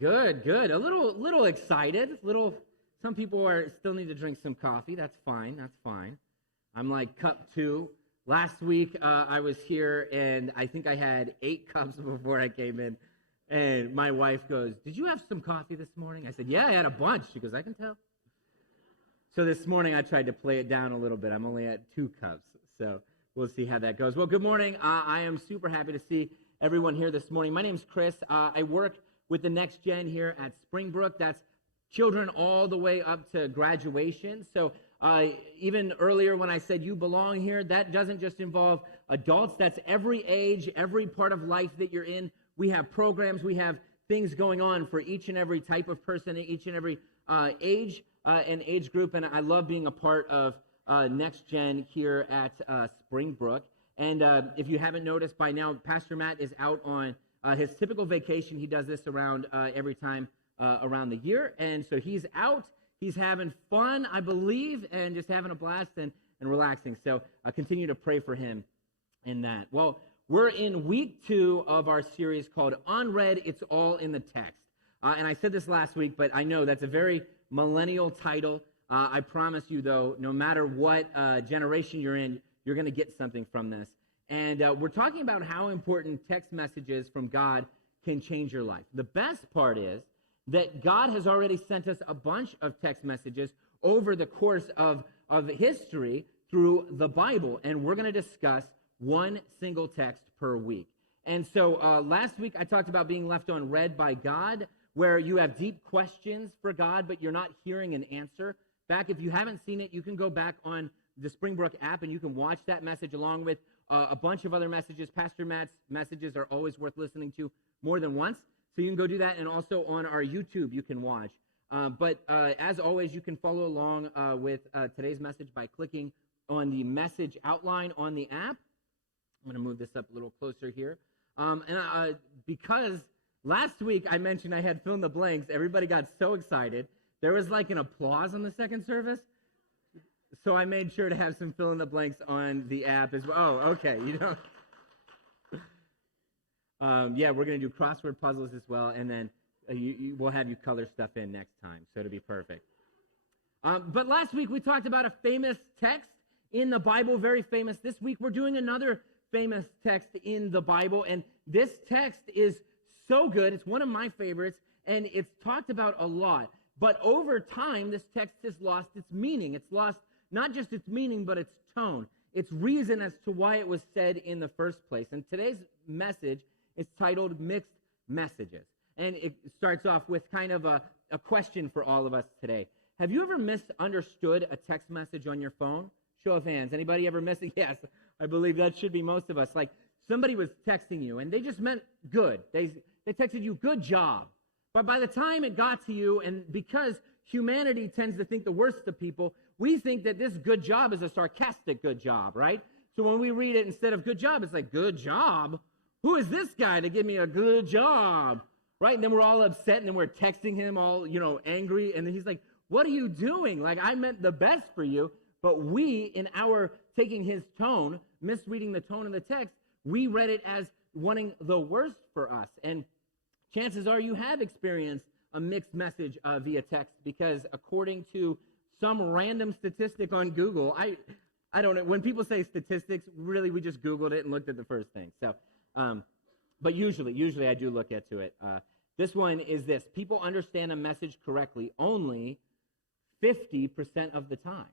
Good, good. A little excited. Some people still need to drink some coffee. That's fine. That's fine. I'm like cup 2. Last week I was here and I think I had 8 cups before I came in. And my wife goes, "Did you have some coffee this morning?" I said, "Yeah, I had a bunch." She goes, "I can tell." So this morning I tried to play it down a little bit. I'm only at 2 cups. So we'll see how that goes. Well, good morning. I am super happy to see everyone here this morning. My name's Chris. I work with the Next Gen here at Springbrook. That's children all the way up to graduation. So even earlier when I said you belong here, that doesn't just involve adults. That's every age, every part of life that you're in. We have programs, we have things going on for each and every type of person, each and every age and age group. And I love being a part of Next Gen here at Springbrook. And if you haven't noticed by now, Pastor Matt is out on his typical vacation. He does this around every time around the year. And so he's out. He's having fun, I believe, and just having a blast and relaxing. So continue to pray for him in that. Well, we're in week 2 of our series called Unread, It's All in the Text. And I said this last week, but I know that's a very millennial title. I promise you, though, no matter what generation you're in, you're going to get something from this. And we're talking about how important text messages from God can change your life. The best part is that God has already sent us a bunch of text messages over the course of history through the Bible. And we're going to discuss one single text per week. And so last week I talked about being left unread by God, where you have deep questions for God, but you're not hearing an answer back. If you haven't seen it, you can go back on the Springbrook app and you can watch that message along with a bunch of other messages. Pastor Matt's messages are always worth listening to more than once. So you can go do that, and also on our YouTube you can watch. But as always, you can follow along with today's message by clicking on the message outline on the app. I'm going to move this up a little closer here. Because last week I mentioned I had fill in the blanks, everybody got so excited. There was like an applause on the second service. So I made sure to have some fill in the blanks on the app as well. Oh, okay. Yeah, we're going to do crossword puzzles as well, and then we'll have you color stuff in next time, so it'll be perfect. But last week we talked about a famous text in the Bible, very famous. This week we're doing another famous text in the Bible, and this text is so good. It's one of my favorites, and it's talked about a lot. But over time, this text has lost its meaning. It's lost not just its meaning, but its tone, its reason as to why it was said in the first place. And today's message is titled Mixed Messages. And it starts off with kind of a question for all of us today. Have you ever misunderstood a text message on your phone? Show of hands. Anybody ever miss it? Yes, I believe that should be most of us. Like somebody was texting you, and they just meant good. They texted you, "Good job." But by the time it got to you, and because humanity tends to think the worst of people, we think that this good job is a sarcastic good job, right? So when we read it, instead of good job, it's like, good job? Who is this guy to give me a good job? Right? And then we're all upset, and then we're texting him all, angry. And then he's like, what are you doing? Like, I meant the best for you. But we, in our taking his tone, misreading the tone of the text, we read it as wanting the worst for us. And chances are you have experienced a mixed message via text, because according to some random statistic on Google, I don't know, when people say statistics, really we just Googled it and looked at the first thing. So, but usually I do look into it. This one is this: people understand a message correctly only 50% of the time.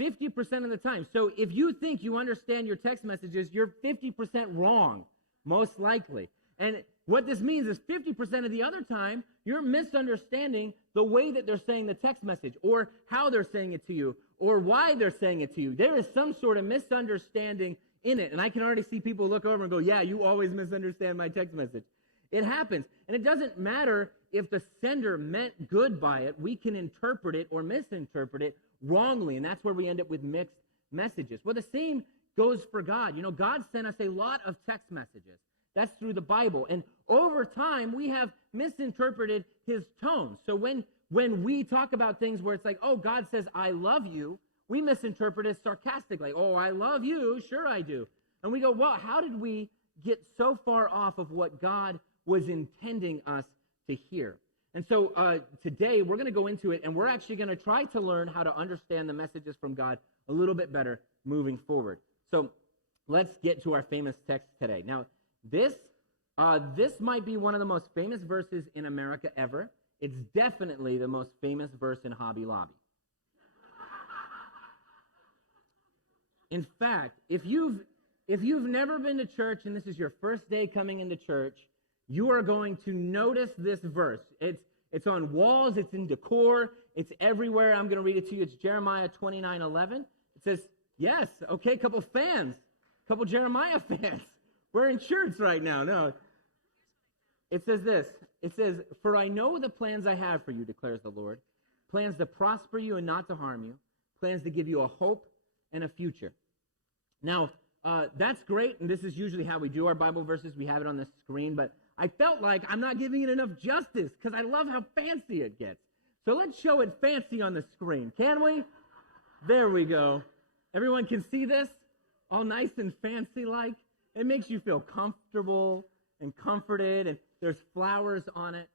50% of the time. So if you think you understand your text messages, you're 50% wrong, most likely. And what this means is 50% of the other time, you're misunderstanding the way that they're saying the text message, or how they're saying it to you, or why they're saying it to you. There is some sort of misunderstanding in it. And I can already see people look over and go, yeah, you always misunderstand my text message. It happens. And it doesn't matter if the sender meant good by it. We can interpret it or misinterpret it wrongly. And that's where we end up with mixed messages. Well, the same goes for God. God sent us a lot of text messages. That's through the Bible. And over time, we have misinterpreted his tone. So when we talk about things where it's like, oh, God says, I love you, we misinterpret it sarcastically. Oh, I love you. Sure I do. And we go, well, how did we get so far off of what God was intending us to hear. And so today we're going to go into it, and we're actually going to try to learn how to understand the messages from God a little bit better moving forward. So let's get to our famous text today. Now, this might be one of the most famous verses in America ever. It's definitely the most famous verse in Hobby Lobby. In fact, if you've never been to church and this is your first day coming into church, you are going to notice this verse. It's on walls, it's in decor, it's everywhere. I'm going to read it to you. It's Jeremiah 29:11. It says, yes, okay, couple fans, couple Jeremiah fans. We're in church right now. No. It says this. It says, "For I know the plans I have for you, declares the Lord, plans to prosper you and not to harm you, plans to give you a hope and a future." Now, that's great, and this is usually how we do our Bible verses. We have it on the screen, but I felt like I'm not giving it enough justice because I love how fancy it gets. So let's show it fancy on the screen, can we? There we go. Everyone can see this? All nice and fancy-like. It makes you feel comfortable and comforted, and there's flowers on it.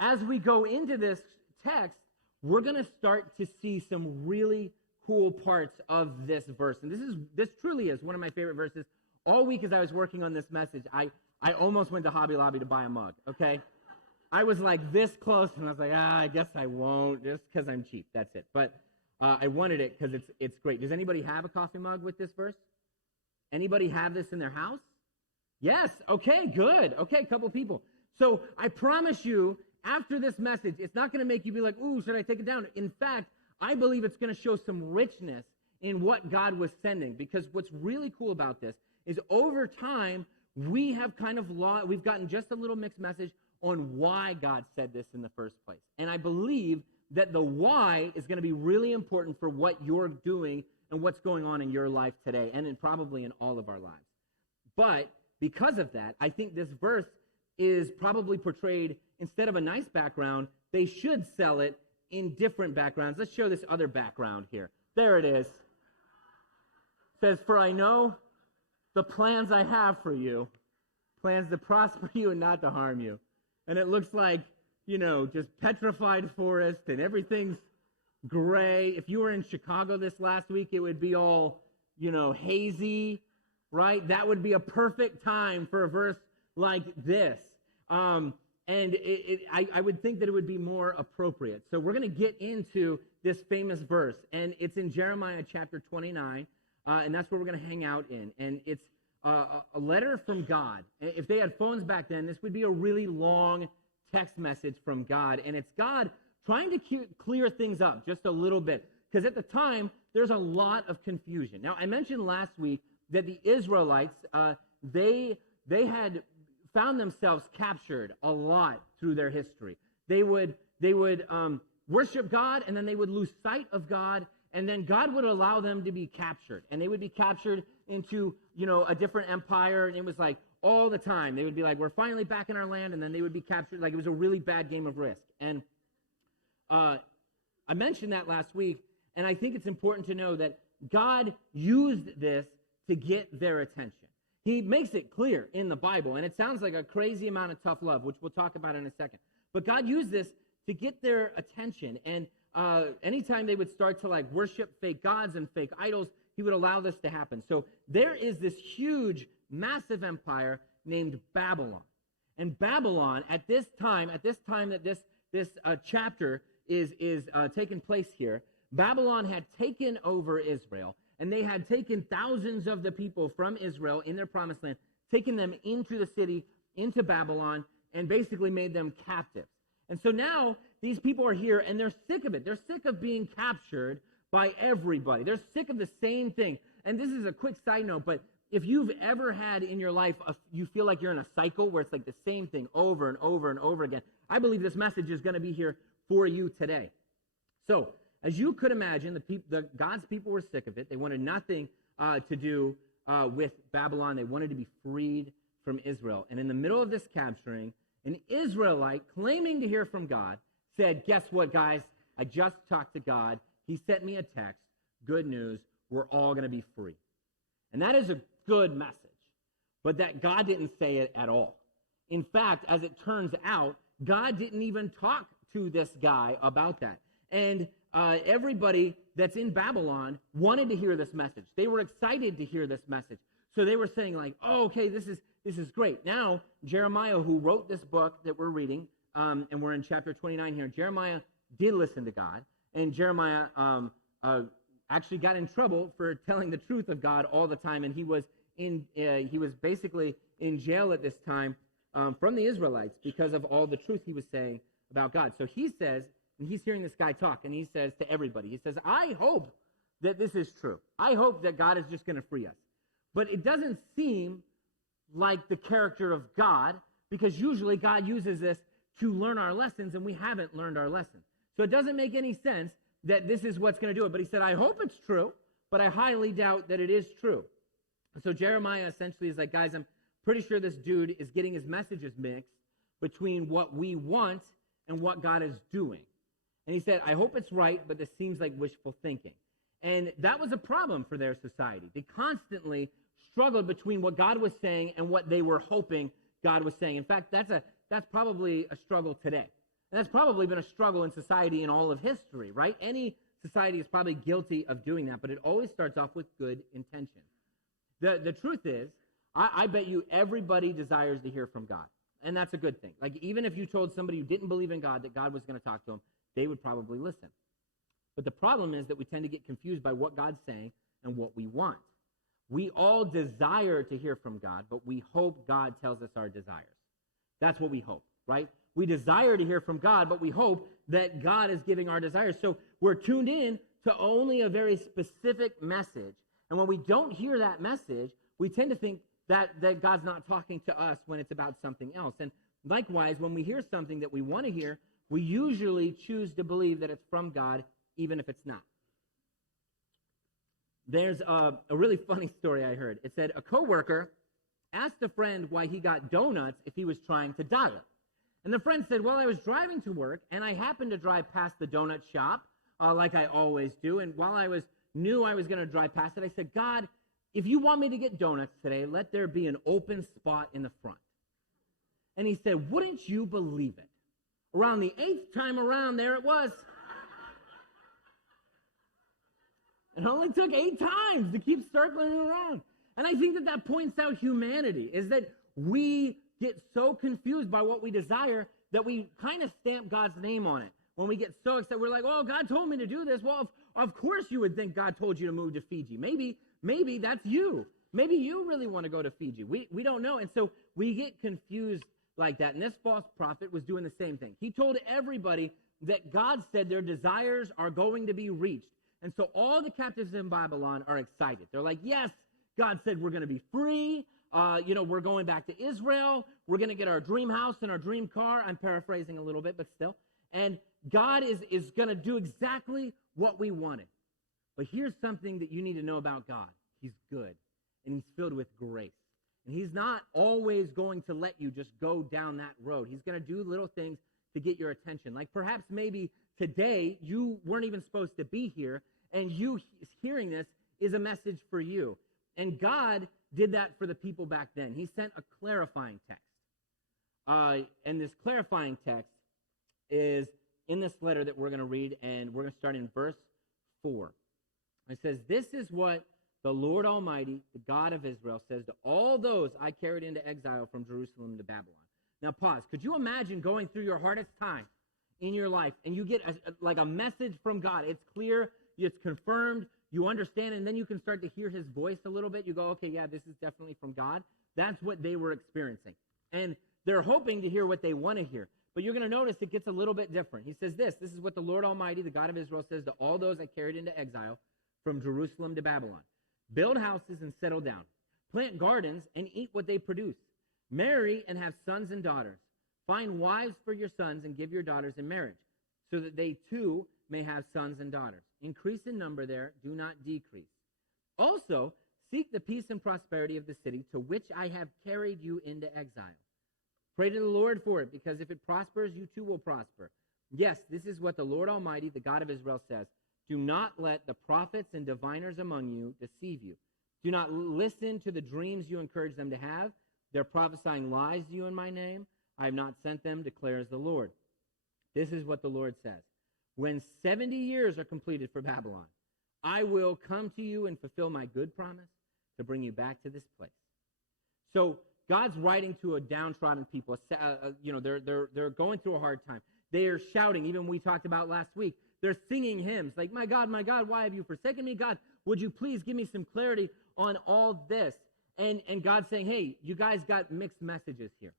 As we go into this text, we're going to start to see some really cool parts of this verse. And this truly is one of my favorite verses. All week as I was working on this message, I almost went to Hobby Lobby to buy a mug, okay? I was like this close, and I was like, I guess I won't, just because I'm cheap. That's it. But I wanted it because it's great. Does anybody have a coffee mug with this verse? Anybody have this in their house? Yes. Okay, good. Okay, a couple people. So I promise you, after this message, it's not going to make you be like, ooh, should I take it down? In fact, I believe it's going to show some richness in what God was sending, because what's really cool about this is over time, we have we've gotten just a little mixed message on why God said this in the first place. And I believe that the why is going to be really important for what you're doing and what's going on in your life today, and probably in all of our lives. But because of that, I think this verse is probably portrayed, instead of a nice background, they should sell it in different backgrounds. Let's show this other background here. There it is. It says, "For I know the plans I have for you, plans to prosper you and not to harm you." And it looks like, just petrified forest, and everything's gray. If you were in Chicago this last week, it would be all, hazy, right? That would be a perfect time for a verse like this. And I would think that it would be more appropriate. So we're going to get into this famous verse, and it's in Jeremiah chapter 29, and that's where we're going to hang out in. And it's a letter from God. If they had phones back then, this would be a really long text message from God, and it's God trying to clear things up just a little bit, because at the time, there's a lot of confusion. Now, I mentioned last week that the Israelites, they had found themselves captured a lot through their history. They would worship God, and then they would lose sight of God, and then God would allow them to be captured, and they would be captured into, a different empire, and it was like all the time. They would be like, we're finally back in our land, and then they would be captured. Like, it was a really bad game of Risk. And I mentioned that last week, and I think it's important to know that God used this to get their attention. He makes it clear in the Bible, and it sounds like a crazy amount of tough love, which we'll talk about in a second. But God used this to get their attention, and anytime they would start to worship fake gods and fake idols, he would allow this to happen. So there is this huge, massive empire named Babylon. And Babylon, at this time that this chapter is taking place here, Babylon had taken over Israel, and they had taken thousands of the people from Israel in their promised land, taken them into the city, into Babylon, and basically made them captives. And so now these people are here, and they're sick of it. They're sick of being captured by everybody. They're sick of the same thing. And this is a quick side note, but if you've ever had in your life, you feel like you're in a cycle where it's like the same thing over and over and over again, I believe this message is going to be here for you today. So, as you could imagine, God's people were sick of it. They wanted nothing to do with Babylon. They wanted to be freed from Israel. And in the middle of this capturing, an Israelite claiming to hear from God said, guess what, guys? I just talked to God. He sent me a text. Good news. We're all going to be free. And that is a good message. But that God didn't say it at all. In fact, as it turns out, God didn't even talk to this guy about that. And everybody that's in Babylon wanted to hear this message. They were excited to hear this message. So they were saying like, oh, okay, this is great. Now, Jeremiah, who wrote this book that we're reading, and we're in chapter 29 here, Jeremiah did listen to God. And Jeremiah actually got in trouble for telling the truth of God all the time. And he was basically in jail at this time from the Israelites because of all the truth he was saying about God. So he says, and he's hearing this guy talk, and he says to everybody, he says, I hope that this is true. I hope that God is just going to free us. But it doesn't seem like the character of God, because usually God uses this to learn our lessons, and we haven't learned our lessons. So it doesn't make any sense that this is what's going to do it. But he said, I hope it's true, but I highly doubt that it is true. So Jeremiah essentially is like, guys, I'm pretty sure this dude is getting his messages mixed between what we want and what God is doing. And he said, I hope it's right, but this seems like wishful thinking. And that was a problem for their society. They constantly struggled between what God was saying and what they were hoping God was saying. In fact, that's probably a struggle today. And that's probably been a struggle in society in all of history, right? Any society is probably guilty of doing that, but it always starts off with good intention. The truth is, I bet you everybody desires to hear from God. And that's a good thing. Like, even if you told somebody who didn't believe in God that God was going to talk to them, they would probably listen. But the problem is that we tend to get confused by what God's saying and what we want. We all desire to hear from God, but we hope God tells us our desires. That's what we hope, right? We desire to hear from God, but we hope that God is giving our desires. So we're tuned in to only a very specific message. And when we don't hear that message, we tend to think that God's not talking to us when it's about something else. And likewise, when we hear something that we want to hear, we usually choose to believe that it's from God, even if it's not. There's a really funny story I heard. It said a coworker asked a friend why he got donuts if he was trying to diet. And the friend said, well, I was driving to work, and I happened to drive past the donut shop, like I always do. And while I knew I was going to drive past it, I said, God, if you want me to get donuts today, let there be an open spot in the front. And he said, wouldn't you believe it? Around the 8th time around, there it was. It only took 8 times to keep circling around. And I think that points out humanity, is that we get so confused by what we desire that we kind of stamp God's name on it. When we get so excited, we're like, oh, God told me to do this. Well, of course you would think God told you to move to Fiji. Maybe that's you. Maybe you really want to go to Fiji. We don't know. And so we get confused like that. And this false prophet was doing the same thing. He told everybody that God said their desires are going to be reached. And so all the captives in Babylon are excited. They're like, yes, God said we're going to be free. We're going back to Israel. We're going to get our dream house and our dream car. I'm paraphrasing a little bit, but still. And God is going to do exactly what we wanted. But here's something that you need to know about God. He's good, and he's filled with grace. And he's not always going to let you just go down that road. He's going to do little things to get your attention. Like perhaps maybe today you weren't even supposed to be here, and you hearing this is a message for you. And God did that for the people back then. He sent a clarifying text. And this clarifying text is in this letter that we're going to read, and we're going to start in verse 4. It says, this is what the Lord Almighty, the God of Israel, says to all those I carried into exile from Jerusalem to Babylon. Now pause. Could you imagine going through your hardest time in your life, and you get a message from God? It's clear, it's confirmed, you understand, and then you can start to hear his voice a little bit. You go, okay, yeah, this is definitely from God. That's what they were experiencing. And they're hoping to hear what they want to hear. But you're going to notice it gets a little bit different. He says this is what the Lord Almighty, the God of Israel, says to all those I carried into exile from Jerusalem to Babylon. Build houses and settle down. Plant gardens and eat what they produce. Marry and have sons and daughters. Find wives for your sons and give your daughters in marriage, so that they too may have sons and daughters. Increase in number there, do not decrease. Also, seek the peace and prosperity of the city to which I have carried you into exile. Pray to the Lord for it, because if it prospers, you too will prosper. Yes, this is what the Lord Almighty, the God of Israel, says. Do not let the prophets and diviners among you deceive you. Do not listen to the dreams you encourage them to have. They're prophesying lies to you in my name. I have not sent them, declares the Lord. This is what the Lord says. When 70 years are completed for Babylon, I will come to you and fulfill my good promise to bring you back to this place. So God's writing to a downtrodden people. They're going through a hard time. They are shouting, even we talked about last week. They're singing hymns like, my God, why have you forsaken me? God, would you please give me some clarity on all this? And God's saying, hey, you guys got mixed messages here.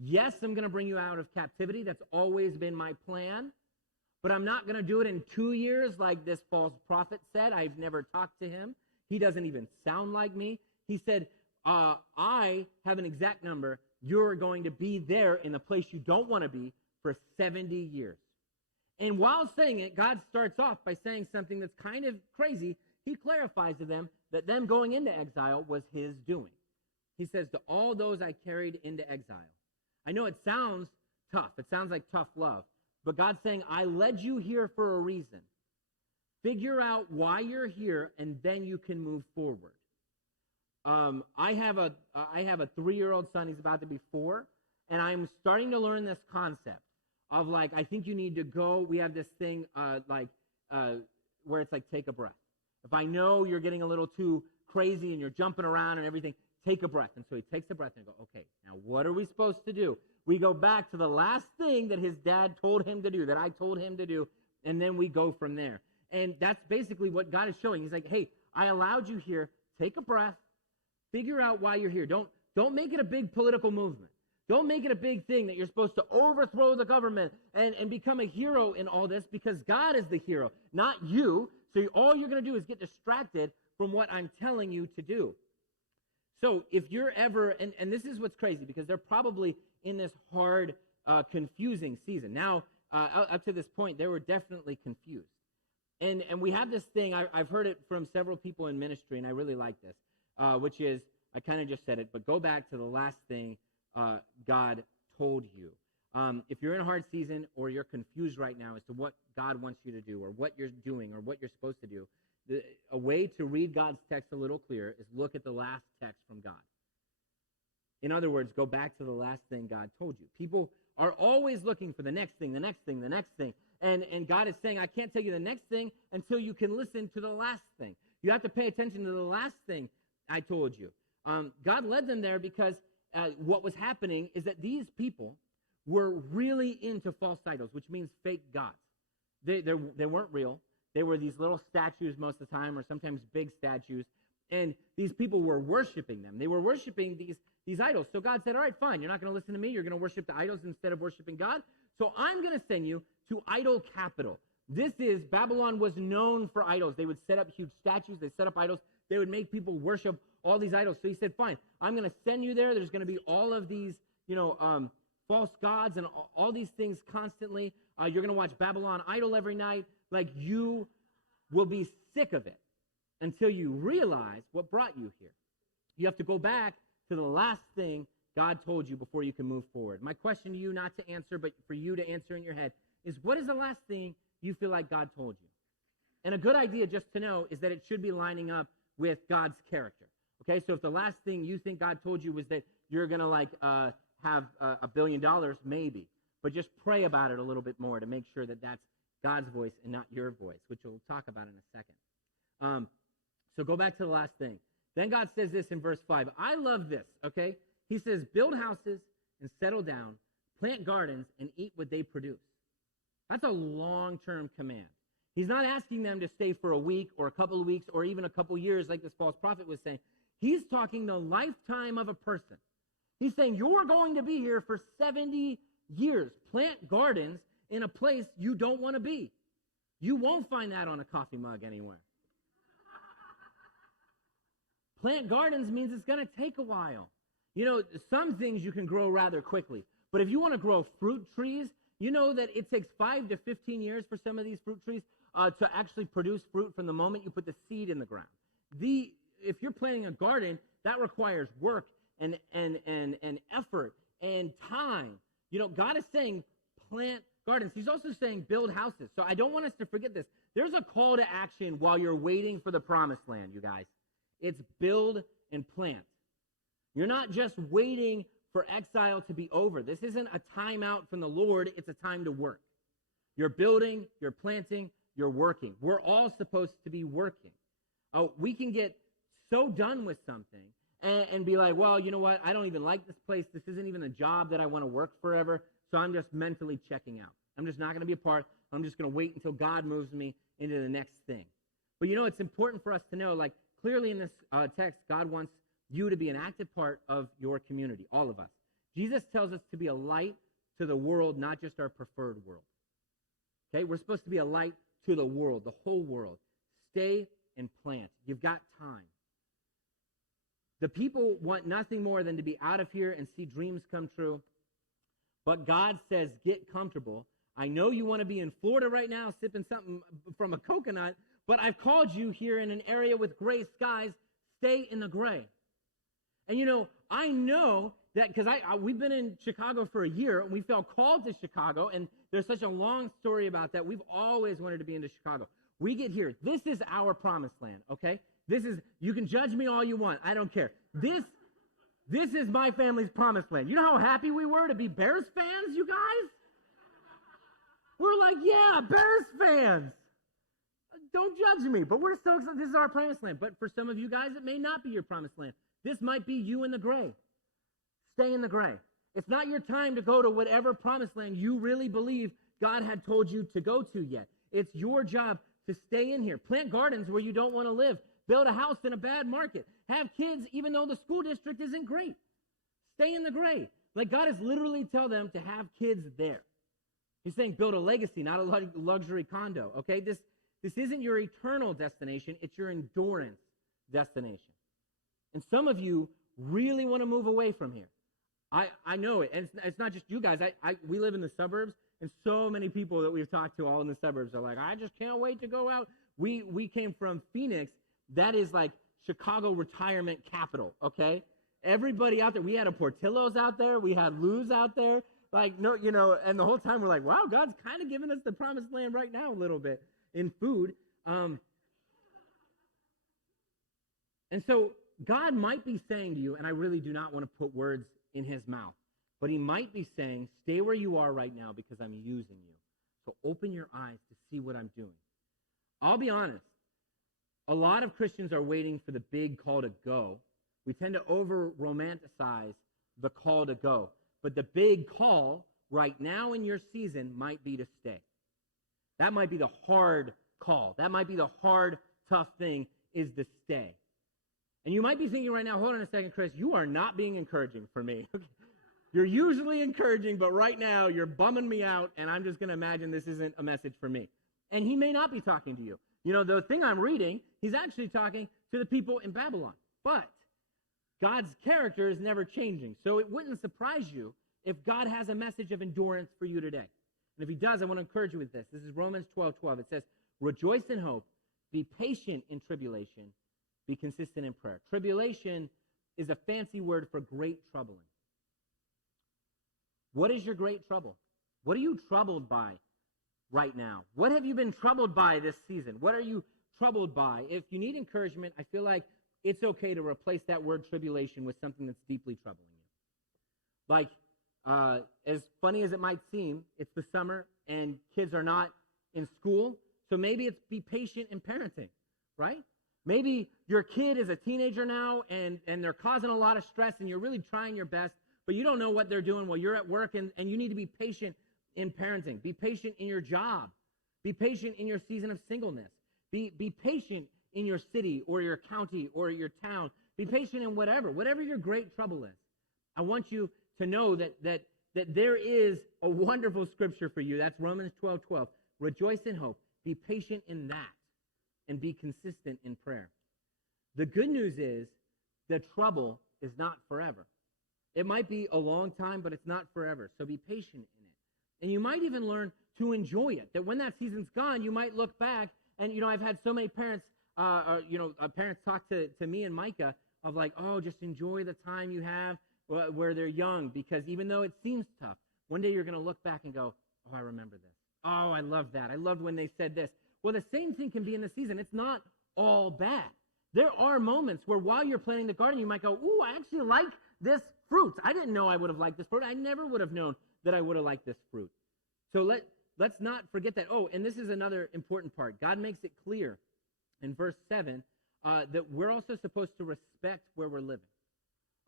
Yes, I'm going to bring you out of captivity. That's always been my plan. But I'm not going to do it in 2 years like this false prophet said. I've never talked to him. He doesn't even sound like me. He said, I have an exact number. You're going to be there in the place you don't want to be for 70 years. And while saying it, God starts off by saying something that's kind of crazy. He clarifies to them that them going into exile was his doing. He says, to all those I carried into exile. I know it sounds tough. It sounds like tough love. But God's saying, I led you here for a reason. Figure out why you're here, and then you can move forward. I have a 3-year-old son. He's about to be 4, and I'm starting to learn this concept of like, I think you need to go. We have this thing where it's like, take a breath. If I know you're getting a little too crazy and you're jumping around and everything, take a breath. And so he takes a breath and go, okay, now what are we supposed to do? We go back to the last thing that his dad told him to do, that I told him to do, and then we go from there. And that's basically what God is showing. He's like, hey, I allowed you here. Take a breath. Figure out why you're here. Don't make it a big political movement. Don't make it a big thing that you're supposed to overthrow the government and become a hero in all this, because God is the hero, not you. So all you're going to do is get distracted from what I'm telling you to do. So if you're ever, and this is what's crazy, because they're probably in this hard, confusing season. Now, up to this point, they were definitely confused. And we have this thing, I've heard it from several people in ministry, and I really like this, which is, I kind of just said it, but go back to the last thing God told you. If you're in a hard season or you're confused right now as to what God wants you to do or what you're doing or what you're supposed to do, a way to read God's text a little clearer is look at the last text from God. In other words, go back to the last thing God told you. People are always looking for the next thing, the next thing, the next thing. And God is saying, I can't tell you the next thing until you can listen to the last thing. You have to pay attention to the last thing I told you. God led them there because what was happening is that these people were really into false idols, which means fake gods. They weren't real. They were these little statues most of the time, or sometimes big statues. And these people were worshiping them. They were worshiping these idols. So God said, all right, fine. You're not going to listen to me. You're going to worship the idols instead of worshiping God. So I'm going to send you to idol capital. Babylon was known for idols. They would set up huge statues. They set up idols. They would make people worship all these idols. So he said, fine, I'm going to send you there. There's going to be all of these, false gods and all these things constantly. You're going to watch Babylon Idol every night. Like, you will be sick of it until you realize what brought you here. You have to go back to the last thing God told you before you can move forward. My question to you, not to answer, but for you to answer in your head, is what is the last thing you feel like God told you? And a good idea just to know is that it should be lining up with God's character. Okay, so if the last thing you think God told you was that you're going to have $1 billion, maybe. But just pray about it a little bit more to make sure that that's God's voice and not your voice, which we'll talk about in a second. So go back to the last thing. Then God says this in verse 5. I love this, okay? He says, build houses and settle down, plant gardens and eat what they produce. That's a long-term command. He's not asking them to stay for a week or a couple of weeks or even a couple of years like this false prophet was saying. He's talking the lifetime of a person. He's saying, you're going to be here for 70 years. Plant gardens in a place you don't want to be. You won't find that on a coffee mug anywhere. Plant gardens means it's going to take a while. Some things you can grow rather quickly. But if you want to grow fruit trees, you know that it takes 5 to 15 years for some of these fruit trees to actually produce fruit from the moment you put the seed in the ground. If you're planting a garden, that requires work and effort and time. God is saying plant gardens. He's also saying build houses. So I don't want us to forget this. There's a call to action while you're waiting for the promised land, you guys. It's build and plant. You're not just waiting for exile to be over. This isn't a time out from the Lord. It's a time to work. You're building, you're planting, you're working. We're all supposed to be working. We can get so done with something and be like, well, you know what? I don't even like this place. This isn't even a job that I want to work forever. So I'm just mentally checking out. I'm just not going to be a part. I'm just going to wait until God moves me into the next thing. But it's important for us to know, like clearly in this text, God wants you to be an active part of your community, all of us. Jesus tells us to be a light to the world, not just our preferred world. Okay, we're supposed to be a light to the world, the whole world. Stay and plant. You've got time. The people want nothing more than to be out of here and see dreams come true. But God says, get comfortable. I know you want to be in Florida right now sipping something from a coconut, but I've called you here in an area with gray skies. Stay in the gray. And I know that because we've been in Chicago for a year, and we felt called to Chicago, and there's such a long story about that. We've always wanted to be into Chicago. We get here. This is our promised land, okay? You can judge me all you want. I don't care. This is my family's promised land. You know how happy we were to be Bears fans, you guys? We're like, yeah, Bears fans. Don't judge me, but we're so excited. This is our promised land. But for some of you guys, it may not be your promised land. This might be you in the gray. Stay in the gray. It's not your time to go to whatever promised land you really believe God had told you to go to yet. It's your job to stay in here. Plant gardens where you don't want to live. Build a house in a bad market. Have kids even though the school district isn't great. Stay in the gray. Like God is literally telling them to have kids there. He's saying build a legacy, not a luxury condo. Okay, this isn't your eternal destination. It's your endurance destination. And some of you really want to move away from here. I know it. And it's not just you guys. We live in the suburbs, and so many people that we've talked to all in the suburbs are like, I just can't wait to go out. We came from Phoenix. That is like Chicago retirement capital, okay? Everybody out there. We had a Portillo's out there. We had Lou's out there. Like, no, and the whole time we're like, wow, God's kind of giving us the promised land right now a little bit in food. And so God might be saying to you, and I really do not want to put words in his mouth, but he might be saying, stay where you are right now because I'm using you. So open your eyes to see what I'm doing. I'll be honest. A lot of Christians are waiting for the big call to go. We tend to over-romanticize the call to go. But the big call right now in your season might be to stay. That might be the hard call. That might be the hard, tough thing is to stay. And you might be thinking right now, hold on a second, Chris, you are not being encouraging for me. You're usually encouraging, but right now you're bumming me out, and I'm just going to imagine this isn't a message for me. And he may not be talking to you. The thing I'm reading, he's actually talking to the people in Babylon. But God's character is never changing. So it wouldn't surprise you if God has a message of endurance for you today. And if he does, I want to encourage you with this. This is Romans 12:12. It says, rejoice in hope, be patient in tribulation, be consistent in prayer. Tribulation is a fancy word for great troubling. What is your great trouble? What are you troubled by right now? What have you been troubled by this season? What are you troubled by? If you need encouragement, I feel like it's okay to replace that word tribulation with something that's deeply troubling you. Like, as funny as it might seem, it's the summer and kids are not in school, so maybe it's be patient in parenting, right? Maybe your kid is a teenager now and they're causing a lot of stress and you're really trying your best, but you don't know what they're doing while you're at work and you need to be patient in parenting. Be patient in your job. Be patient in your season of singleness. Be patient in your city or your county or your town. Be patient in whatever your great trouble is. I want you to know that there is a wonderful scripture for you. That's Romans 12:12. Rejoice in hope. Be patient in that and be consistent in prayer. The good news is the trouble is not forever. It might be a long time, but it's not forever. So be patient in it. And you might even learn to enjoy it. That when that season's gone, you might look back. And, I've had so many parents, parents talk to me and Micah of like, oh, just enjoy the time you have where they're young. Because even though it seems tough, one day you're going to look back and go, oh, I remember this. Oh, I love that. I loved when they said this. Well, the same thing can be in the season. It's not all bad. There are moments where while you're planting the garden, you might go, ooh, I actually like this fruits. I didn't know I would have liked this fruit. I never would have known that I would have liked this fruit. So let's not forget that. Oh, and this is another important part. God makes it clear in verse 7 that we're also supposed to respect where we're living.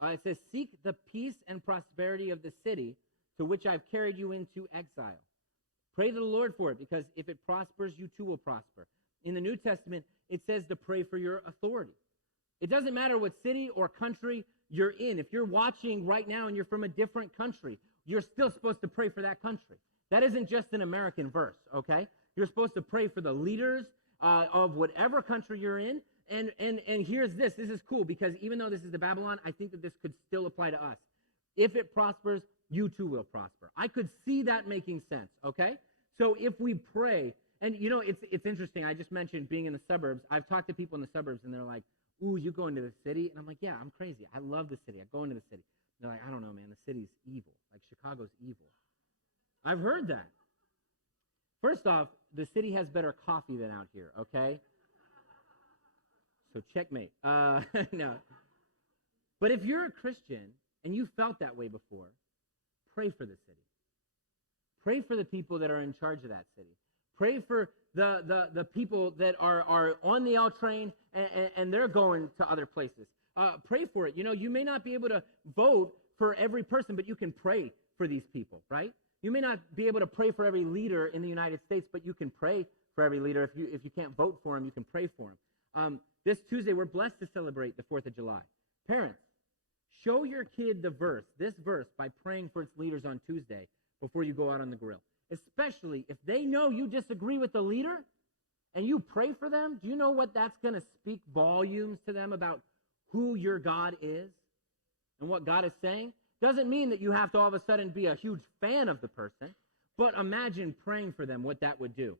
It says, seek the peace and prosperity of the city to which I've carried you into exile. Pray to the Lord for it, because if it prospers, you too will prosper. In the New Testament, it says to pray for your authority. It doesn't matter what city or country you're in. If you're watching right now and you're from a different country, you're still supposed to pray for that country. That isn't just an American verse, okay? You're supposed to pray for the leaders of whatever country you're in. And here's this. This is cool, because even though this is the Babylon, I think that this could still apply to us. If it prospers, you too will prosper. I could see that making sense, okay? So if we pray, and you know, it's interesting. I just mentioned being in the suburbs. I've talked to people in the suburbs, and they're like, ooh, you go into the city? And I'm like, yeah, I'm crazy. I love the city. I go into the city. And they're like, I don't know, man. The city's evil. Like, Chicago's evil. I've heard that. First off, the city has better coffee than out here, okay? So checkmate. No. But if you're a Christian and you felt that way before, pray for the city. Pray for the people that are in charge of that city. Pray for the people that are on the L train and they're going to other places. Pray for it. You know, you may not be able to vote for every person, but you can pray for these people, right? You may not be able to pray for every leader in the United States, but you can pray for every leader. If you can't vote for him, you can pray for him. This Tuesday, we're blessed to celebrate the 4th of July. Parents, show your kid this verse, by praying for its leaders on Tuesday before you go out on the grill. Especially if they know you disagree with the leader and you pray for them. Do you know what that's going to speak volumes to them about who your God is and what God is saying? Doesn't mean that you have to all of a sudden be a huge fan of the person, but imagine praying for them, what that would do.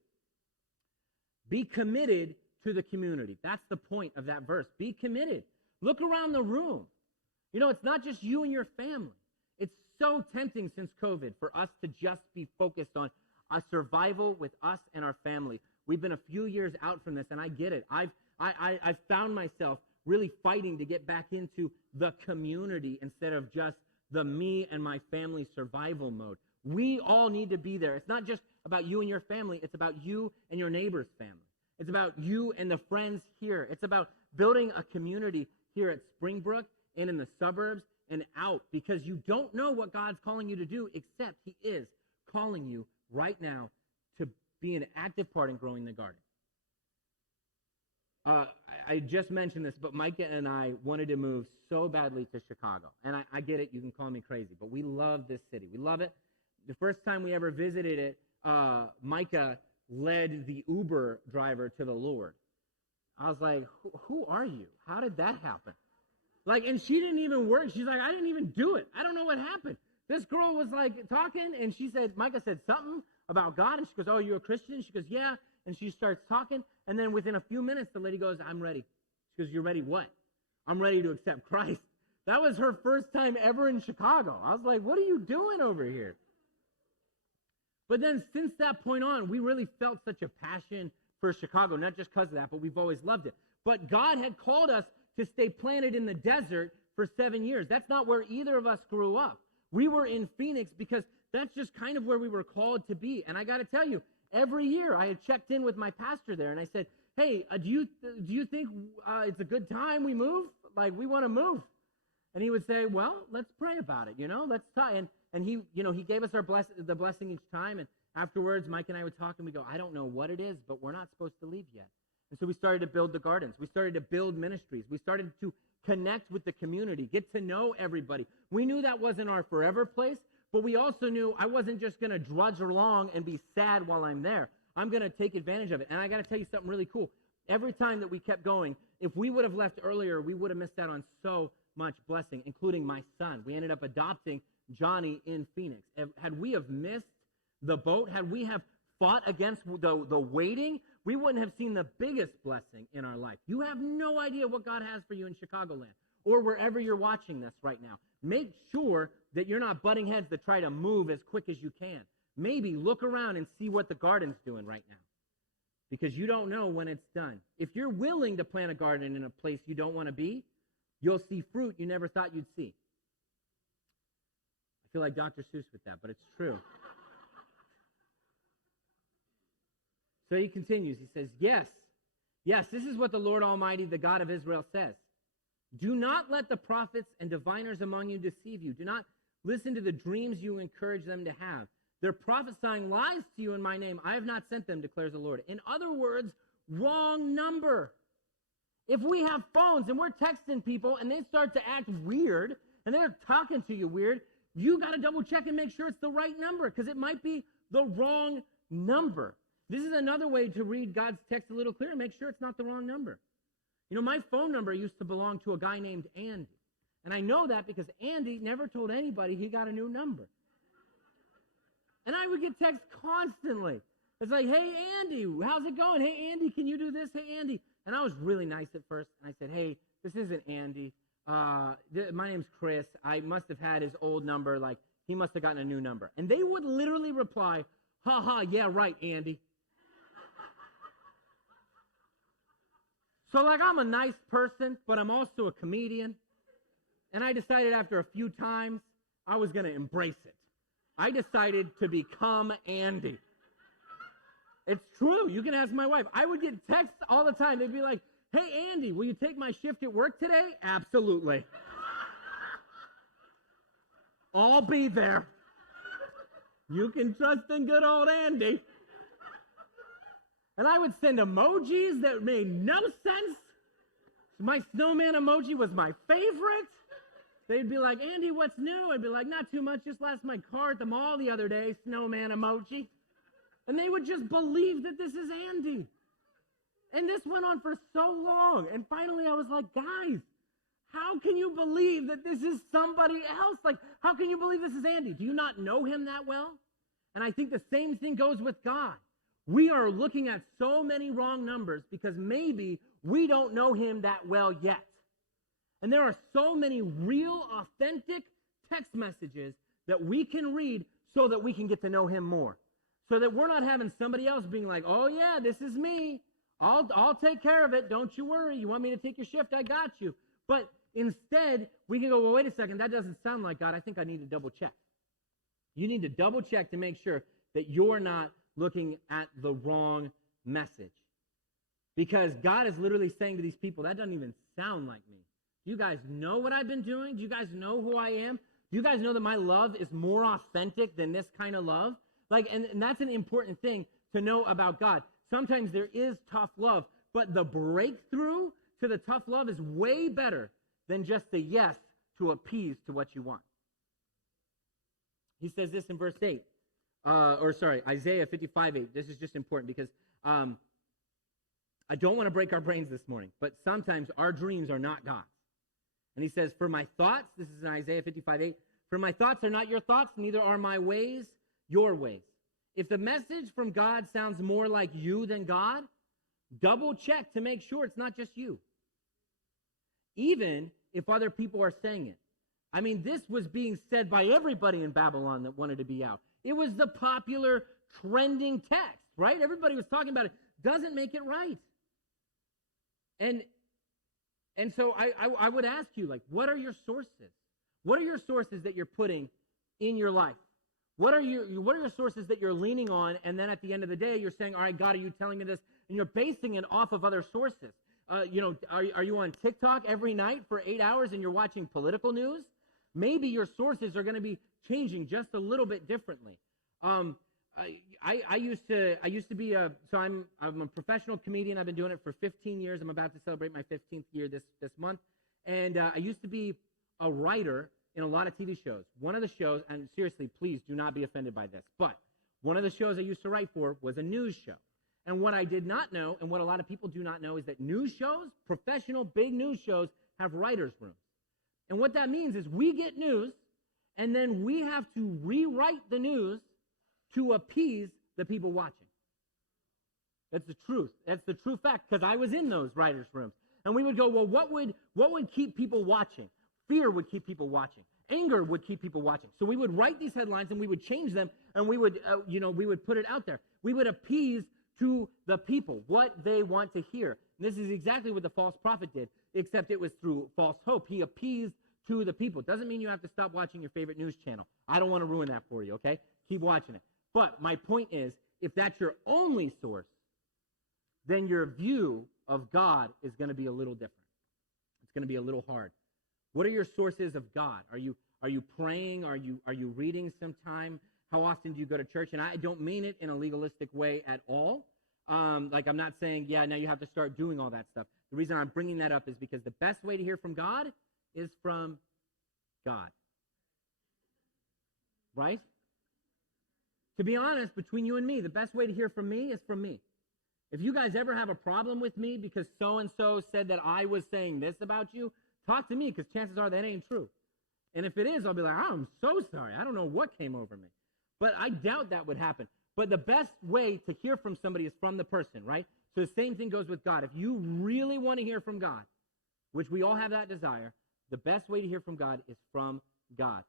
Be committed to the community. That's the point of that verse. Be committed. Look around the room. You know, it's not just you and your family. It's so tempting since COVID for us to just be focused on our survival with us and our family. We've been a few years out from this, and I get it. I've found myself really fighting to get back into the community instead of just the me and my family survival mode. We all need to be there. It's not just about you and your family. It's about you and your neighbor's family. It's about you and the friends here. It's about building a community here at Springbrook and in the suburbs and out, because you don't know what God's calling you to do, except he is calling you right now to be an active part in growing the garden. I just mentioned this, but Micah and I wanted to move so badly to Chicago. And I get it, you can call me crazy, but we love this city. We love it. The first time we ever visited it, Micah led the Uber driver to the Lord. I was like, who are you? How did that happen? Like, and she didn't even work. She's like, I didn't even do it. I don't know what happened. This girl was like talking, and Micah said something about God, and she goes, oh, you're a Christian? And she goes, yeah. And she starts talking, and then within a few minutes, the lady goes, I'm ready. She goes, you're ready what? I'm ready to accept Christ. That was her first time ever in Chicago. I was like, what are you doing over here? But then since that point on, we really felt such a passion for Chicago, not just because of that, but we've always loved it. But God had called us to stay planted in the desert for 7 years. That's not where either of us grew up. We were in Phoenix because that's just kind of where we were called to be. And I got to tell you, every year I had checked in with my pastor there, and I said, hey, do you think it's a good time we move? Like, we want to move. And he would say, well, let's pray about it, let's talk. And he, he gave us the blessing each time. And afterwards, Mike and I would talk, and we go, I don't know what it is, but we're not supposed to leave yet. And so we started to build the gardens. We started to build ministries. We started to connect with the community, get to know everybody. We knew that wasn't our forever place, but we also knew I wasn't just going to drudge along and be sad while I'm there. I'm going to take advantage of it. And I got to tell you something really cool. Every time that we kept going, if we would have left earlier, we would have missed out on so much blessing, including my son. We ended up adopting Johnny in Phoenix. Had we have missed the boat, had we have fought against the waiting, we wouldn't have seen the biggest blessing in our life. You have no idea what God has for you in Chicagoland or wherever you're watching this right now. Make sure that you're not butting heads to try to move as quick as you can. Maybe look around and see what the garden's doing right now, because you don't know when it's done. If you're willing to plant a garden in a place you don't want to be, you'll see fruit you never thought you'd see. feel like Dr. Seuss with that, but it's true. So he continues. He says, yes, this is what the Lord Almighty, the God of Israel, says. Do not let the prophets and diviners among you deceive you. Do not listen to the dreams you encourage them to have. They're prophesying lies to you in my name. I have not sent them, declares the Lord. In other words, wrong number. If we have phones and we're texting people and they start to act weird and they're talking to you weird, you got to double check and make sure it's the right number because it might be the wrong number. This is another way to read God's text a little clearer. Make sure it's not the wrong number. You know, my phone number used to belong to a guy named Andy. And I know that because Andy never told anybody he got a new number. And I would get texts constantly. It's like, hey, Andy, how's it going? Hey, Andy, can you do this? Hey, Andy. And I was really nice at first. And I said, hey, this isn't Andy. My name's Chris. I must have had his old number. Like, he must have gotten a new number. And they would literally reply, ha ha, yeah, right, Andy. So, like, I'm a nice person, but I'm also a comedian. And I decided after a few times, I was going to embrace it. I decided to become Andy. It's true. You can ask my wife. I would get texts all the time. They'd be like, hey, Andy, will you take my shift at work today? Absolutely. I'll be there. You can trust in good old Andy. And I would send emojis that made no sense. My snowman emoji was my favorite. They'd be like, Andy, what's new? I'd be like, not too much. Just left my car at the mall the other day, snowman emoji. And they would just believe that this is Andy. And this went on for so long. And finally I was like, guys, how can you believe that this is somebody else? Like, how can you believe this is Andy? Do you not know him that well? And I think the same thing goes with God. We are looking at so many wrong numbers because maybe we don't know him that well yet. And there are so many real, authentic text messages that we can read so that we can get to know him more. So that we're not having somebody else being like, oh yeah, this is me. I'll take care of it. Don't you worry. You want me to take your shift? I got you. But instead, we can go, well, wait a second. That doesn't sound like God. I think I need to double check. You need to double check to make sure that you're not looking at the wrong message. Because God is literally saying to these people, that doesn't even sound like me. Do you guys know what I've been doing? Do you guys know who I am? Do you guys know that my love is more authentic than this kind of love? Like, and that's an important thing to know about God. Sometimes there is tough love, but the breakthrough to the tough love is way better than just the yes to appease to what you want. He says this in verse 8. Isaiah 55:8. This is just important because I don't want to break our brains this morning, but sometimes our dreams are not God's. And he says, for my thoughts, this is in Isaiah 55:8, for my thoughts are not your thoughts, neither are my ways your ways. If the message from God sounds more like you than God, double check to make sure it's not just you. Even if other people are saying it. I mean, this was being said by everybody in Babylon that wanted to be out. It was the popular trending text, right? Everybody was talking about it. Doesn't make it right. And so I would ask you, like, what are your sources? What are your sources that you're putting in your life? What are your sources that you're leaning on? And then at the end of the day, you're saying, all right, God, are you telling me this? And you're basing it off of other sources. Are you on TikTok every night for 8 hours and you're watching political news? Maybe your sources are going to be changing just a little bit differently. I used to be I'm a professional comedian. I've been doing it for 15 years. I'm about to celebrate my 15th year this month. And I used to be a writer in a lot of TV shows. One of the shows, and seriously, please do not be offended by this, but one of the shows I used to write for was a news show. And what I did not know, and what a lot of people do not know, is that news shows, professional big news shows, have writers' rooms. And what that means is we get news, and then we have to rewrite the news to appease the people watching. That's the truth. That's the true fact, because I was in those writers' rooms. And we would go, well, what would keep people watching? Fear would keep people watching. Anger would keep people watching. So we would write these headlines, and we would change them, and we would put it out there. We would appease to the people what they want to hear. And this is exactly what the false prophet did, except it was through false hope. He appeased to the people. Doesn't mean you have to stop watching your favorite news channel. I don't want to ruin that for you, okay? Keep watching it. But my point is, if that's your only source, then your view of God is going to be a little different. It's going to be a little hard. What are your sources of God? Are you praying? Are you reading sometime? How often do you go to church? And I don't mean it in a legalistic way at all. Like I'm not saying, yeah, now you have to start doing all that stuff. The reason I'm bringing that up is because the best way to hear from God is from God. Right? To be honest, between you and me, the best way to hear from me is from me. If you guys ever have a problem with me because so-and-so said that I was saying this about you, talk to me, because chances are that ain't true. And if it is, I'll be like, I'm so sorry. I don't know what came over me. But I doubt that would happen. But the best way to hear from somebody is from the person, right? So the same thing goes with God. If you really want to hear from God, which we all have that desire, the best way to hear from God is from God.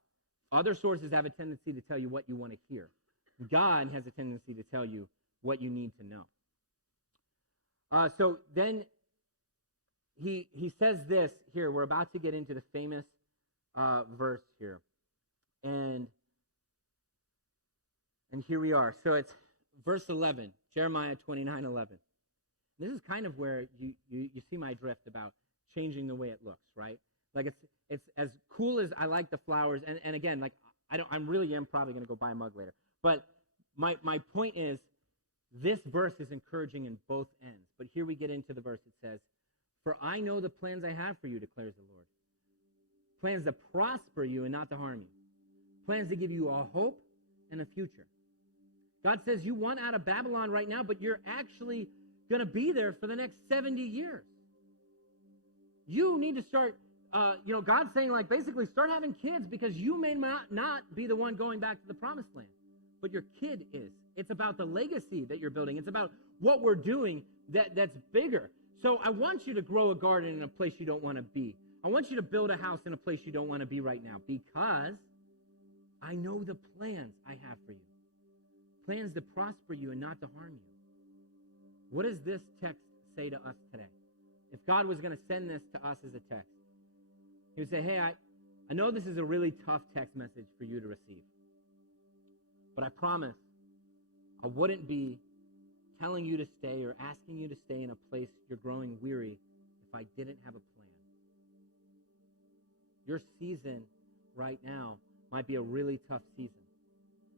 Other sources have a tendency to tell you what you want to hear. God has a tendency to tell you what you need to know. So then he says this here. We're about to get into the famous verse here. And here we are. So it's verse 11, Jeremiah 29:11. This is kind of where you see my drift about changing the way it looks, right? Like it's as cool as I like the flowers, and again, like I really am probably going to go buy a mug later. But my point is, this verse is encouraging in both ends. But here we get into the verse. It says, "For I know the plans I have for you, declares the Lord. Plans to prosper you and not to harm you. Plans to give you a hope and a future." God says you want out of Babylon right now, but you're actually going to be there for the next 70 years. You need to start, God's saying, like, basically start having kids, because you may not be the one going back to the promised land, but your kid is. It's about the legacy that you're building. It's about what we're doing that's bigger. So I want you to grow a garden in a place you don't want to be. I want you to build a house in a place you don't want to be right now, because I know the plans I have for you. Plans to prosper you and not to harm you. What does this text say to us today? If God was going to send this to us as a text, he would say, hey, I know this is a really tough text message for you to receive, but I promise I wouldn't be telling you to stay or asking you to stay in a place you're growing weary if I didn't have a plan. Your season right now might be a really tough season.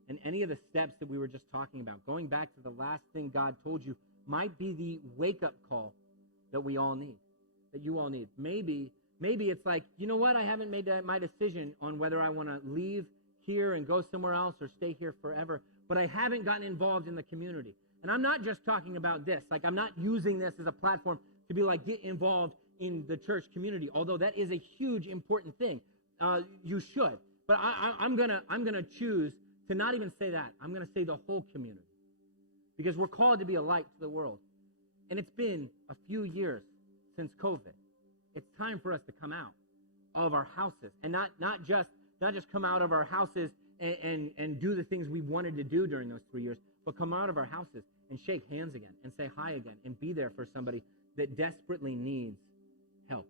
And any of the steps that we were just talking about, going back to the last thing God told you, might be the wake-up call that we all need, that you all need. Maybe it's like, you know what, I haven't made my decision on whether I want to leave here and go somewhere else or stay here forever, but I haven't gotten involved in the community. And I'm not just talking about this. Like, I'm not using this as a platform to be like, get involved in the church community, although that is a huge, important thing. You should. But I'm gonna choose to not even say that. I'm going to say the whole community, because we're called to be a light to the world. And it's been a few years since COVID. It's time for us to come out of our houses, and not just come out of our houses and do the things we wanted to do during those 3 years, but come out of our houses and shake hands again and say hi again and be there for somebody that desperately needs help.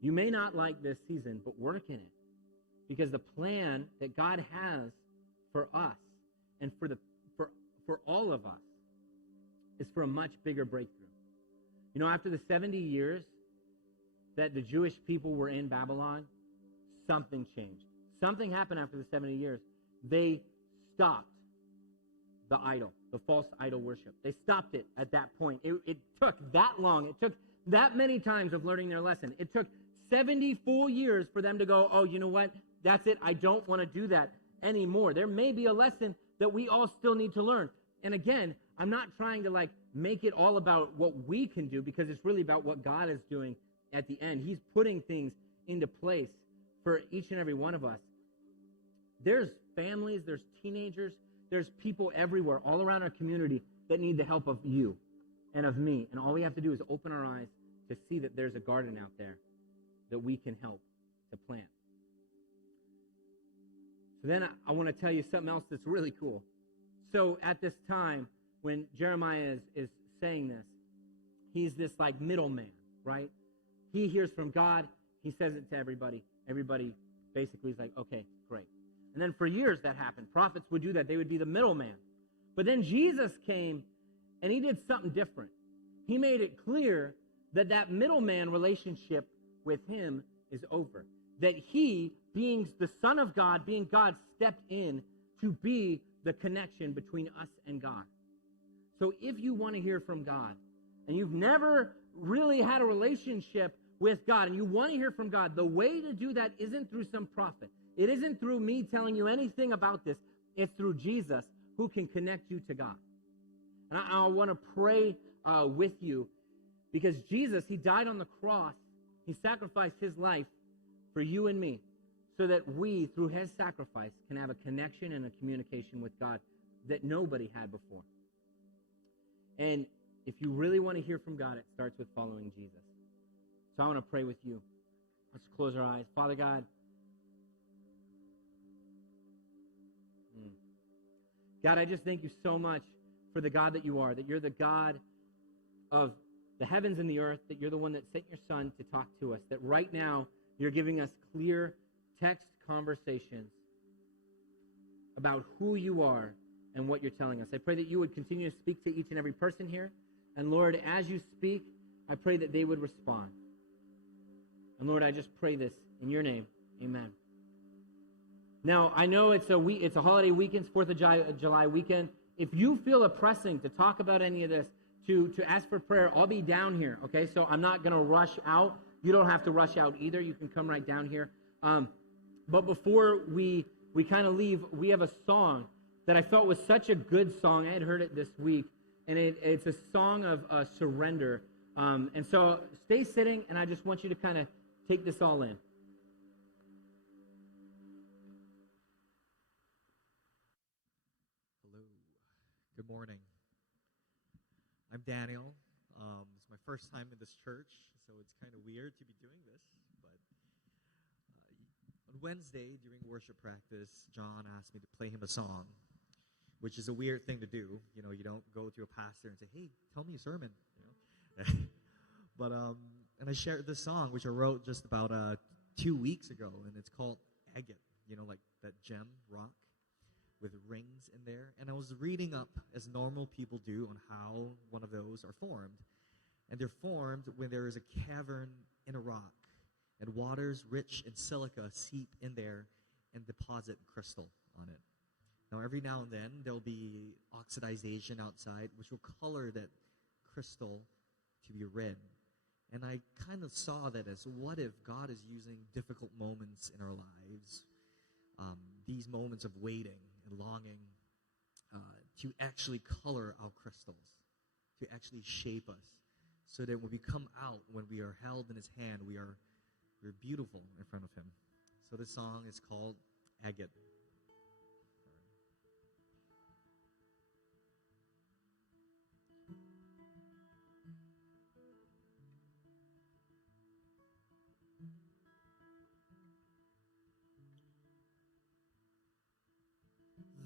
You may not like this season, but work in it. Because the plan that God has for us and for all of us is for a much bigger breakthrough. You know, after the 70 years that the Jewish people were in Babylon, something changed. Something happened after the 70 years. They stopped the idol, the false idol worship. They stopped it at that point. It took that long. It took that many times of learning their lesson. It took 74 years for them to go, oh, you know what? That's it. I don't want to do that anymore. There may be a lesson that we all still need to learn. And again, I'm not trying to like make it all about what we can do, because it's really about what God is doing at the end. He's putting things into place for each and every one of us. There's families, there's teenagers, there's people everywhere, all around our community, that need the help of you and of me. And all we have to do is open our eyes to see that there's a garden out there that we can help to plant. So then I want to tell you something else that's really cool. So at this time, when Jeremiah is saying this, he's this like middleman, right? He hears from God. he says it to everybody. Everybody basically is like, okay, great. And then for years that happened. Prophets would do that. They would be the middleman. But then Jesus came, and he did something different. He made it clear that that middleman relationship with him is over. That he, being the Son of God, being God, stepped in to be the connection between us and God. So if you want to hear from God, and you've never really had a relationship with God, and you want to hear from God, the way to do that isn't through some prophet. It isn't through me telling you anything about this. It's through Jesus who can connect you to God. And I want to pray with you because Jesus, he died on the cross. He sacrificed his life for you and me so that we, through his sacrifice, can have a connection and a communication with God that nobody had before. And if you really want to hear from God, it starts with following Jesus. So I want to pray with you. Let's close our eyes. Father God, God, I just thank you so much for the God that you are, that you're the God of the heavens and the earth, that you're the one that sent your Son to talk to us, that right now you're giving us clear text conversations about who you are and what you're telling us. I pray that you would continue to speak to each and every person here. And Lord, as you speak, I pray that they would respond. And Lord, I just pray this in your name. Amen. Now, I know it's a holiday weekend, 4th of July weekend. If you feel a pressing to talk about any of this, to ask for prayer, I'll be down here, okay? So I'm not going to rush out. You don't have to rush out either. You can come right down here. But before we kind of leave, we have a song that I felt was such a good song. I had heard it this week, and it's a song of surrender. And so stay sitting, and I just want you to kind of take this all in. Good morning. I'm Daniel. It's my first time in this church, so it's kind of weird to be doing this. But on Wednesday, during worship practice, John asked me to play him a song, which is a weird thing to do. You know, you don't go to a pastor and say, "Hey, tell me a sermon." You know? But and I shared this song, which I wrote just about 2 weeks ago, and it's called Agate. You know, like that gem rock with rings in there. And I was reading up, as normal people do, on how one of those are formed. And they're formed when there is a cavern in a rock, and waters rich in silica seep in there and deposit crystal on it. Now, every now and then, there'll be oxidization outside, which will color that crystal to be red. And I kind of saw that as, what if God is using difficult moments in our lives, these moments of waiting and longing, to actually color our crystals, to actually shape us, so that when we come out, when we are held in his hand, we're beautiful in front of him. So this song is called Agate.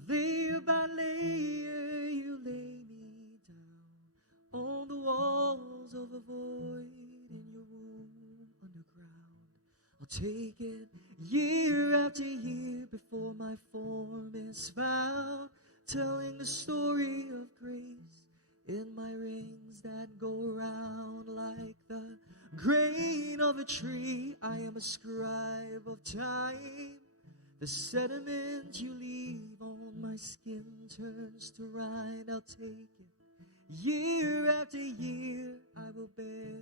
Layer by layer, you lay me down on the walls of a void in your womb underground. I'll take it year after year before my form is found, telling the story of grace in my rings that go round like the grain of a tree. I am a scribe of time. The sediment you leave on my skin turns to rind. I'll take it year after year. I will bear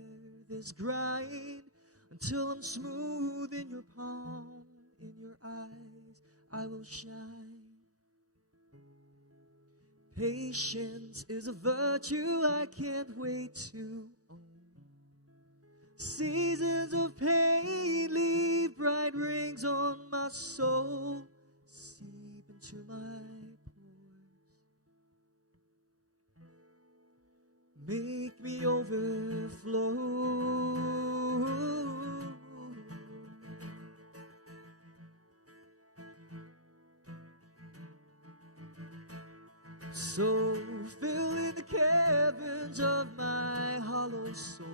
this grind until I'm smooth in your palm, in your eyes I will shine. Patience is a virtue I can't wait to own. Seasons of pain leave bright rings on my soul, seep into my pores, make me overflow. So fill in the caverns of my hollow soul,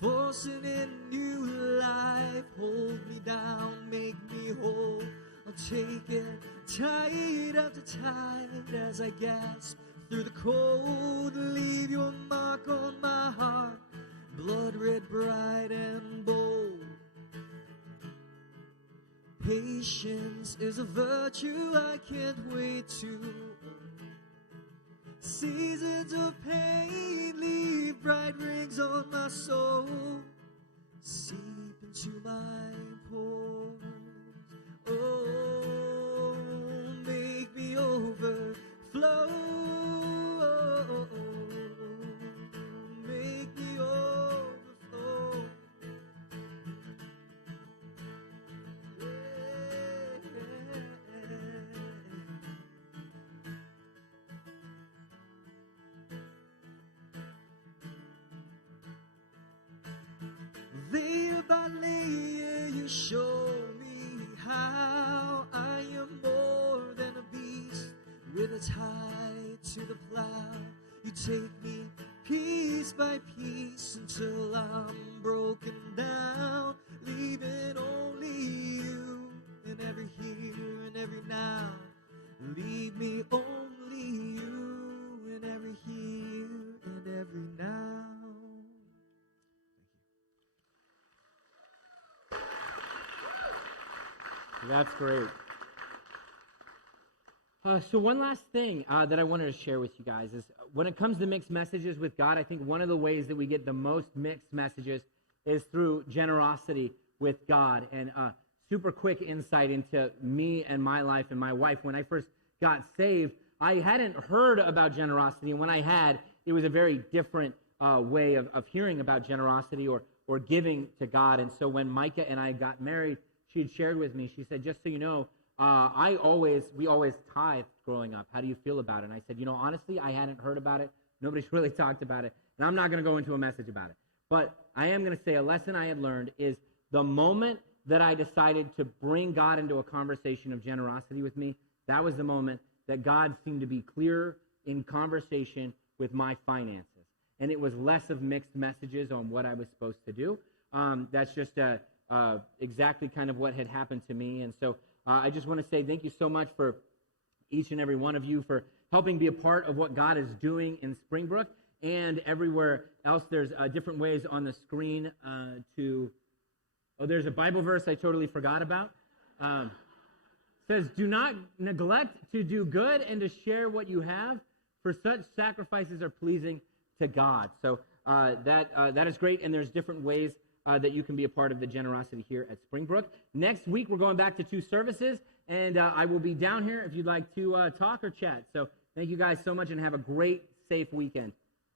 forcing in new life, hold me down, make me whole. I'll take it tide after tide as I gasp through the cold. Leave your mark on my heart, blood red, bright and bold. Patience is a virtue I can't wait to. Seasons of pain leave bright rings on my soul, seep into my pores. Oh, make me overflow. Make me overflow. Layer by layer, you show me how I am more than a beast with a tie to the plow. You take me piece by piece until I'm broken down, leaving only you in every here and every now. Leave me only you in every here and every now. That's great. So one last thing that I wanted to share with you guys is when it comes to mixed messages with God, I think one of the ways that we get the most mixed messages is through generosity with God. And super quick insight into me and my life and my wife. When I first got saved, I hadn't heard about generosity. And when I had, it was a very different way of hearing about generosity or giving to God. And so when Micah and I got married, she had shared with me, she said, just so you know, we always tithed growing up. How do you feel about it? And I said, honestly, I hadn't heard about it. Nobody's really talked about it. And I'm not going to go into a message about it. But I am going to say a lesson I had learned is the moment that I decided to bring God into a conversation of generosity with me, that was the moment that God seemed to be clearer in conversation with my finances. And it was less of mixed messages on what I was supposed to do. That's just exactly kind of what had happened to me. And so I just want to say thank you so much for each and every one of you for helping be a part of what God is doing in Springbrook and everywhere else. There's different ways on the screen there's a Bible verse I totally forgot about. Says, do not neglect to do good and to share what you have, for such sacrifices are pleasing to God. So that is great, and there's different ways that you can be a part of the generosity here at Springbrook. Next week, we're going back to 2 services, and I will be down here if you'd like to talk or chat. So thank you guys so much, and have a great, safe weekend.